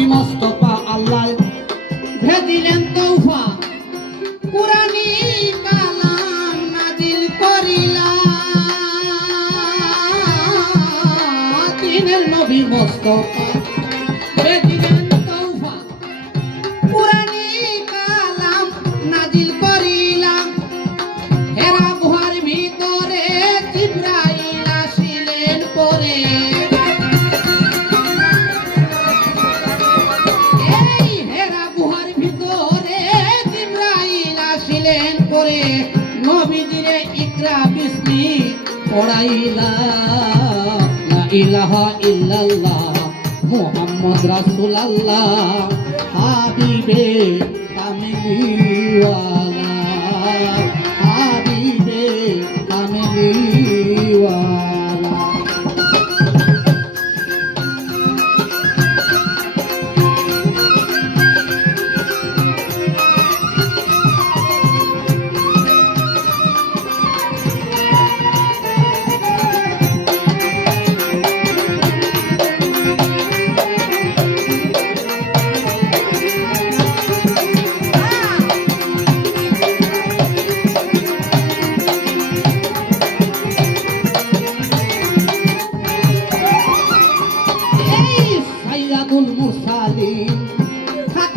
নবী মোস্তফা আল্লাহ। ভেজিলেন তৌফা। কুরানি কালাম নাজিল করিলা। দিনের নবী মোস্তফা। পড়াইলা লা ইল্লাল্লাহ মোহাম্মদ রাসূলুল্লাহ হাবিবে তামিলিয়া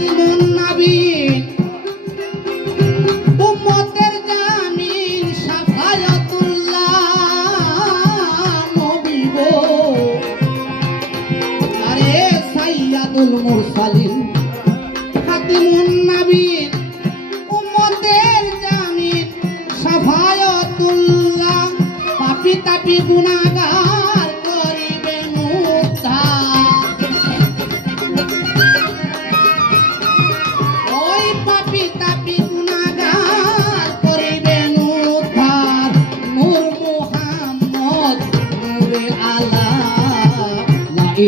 খাতিমুন নাবি। উম্মতের জামিন সাফায়াতুল্লাহ নবী গো। আরে সাইয়াদুল মুরসালিন, খাতিমুন নাবি। উম্মতের জামিন সাফায়াতুল্লাহ পাপি তাপি গুনাহগার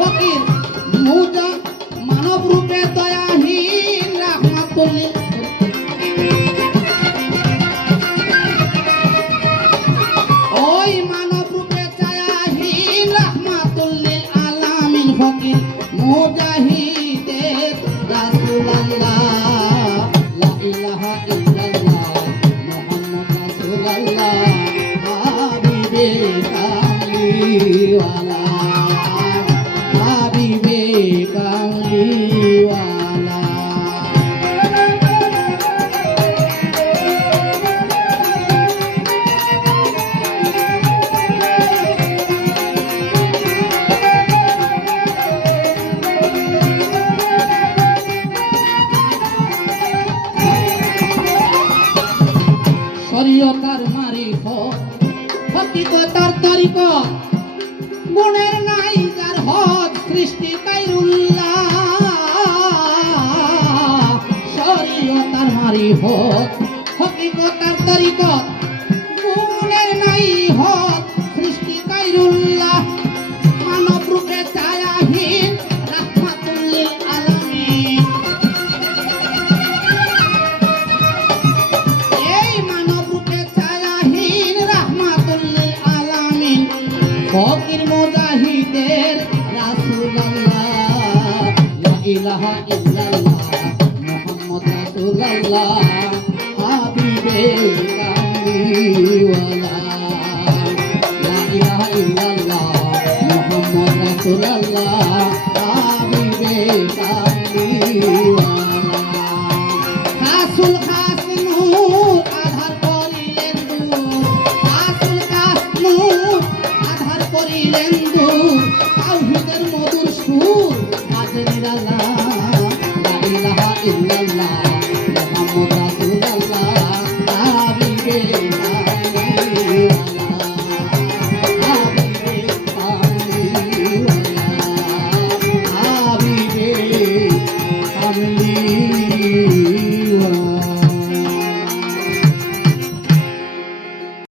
ফকির মৌজা মানব রূপে দয়াহীন রাহমাতুল্লিল শরীয়তার মারিফ তার তরিক। গুণের নাই যার হদ সৃষ্টি কাইরুল্লাহ শরীয়তার মারিফ হকিকতার তরিক। গুণের নাই ইলাহা ইল্লাল্লাহ মুহাম্মদ রাসূলুল্লাহ হাবিবে রাসূলুল্লাহ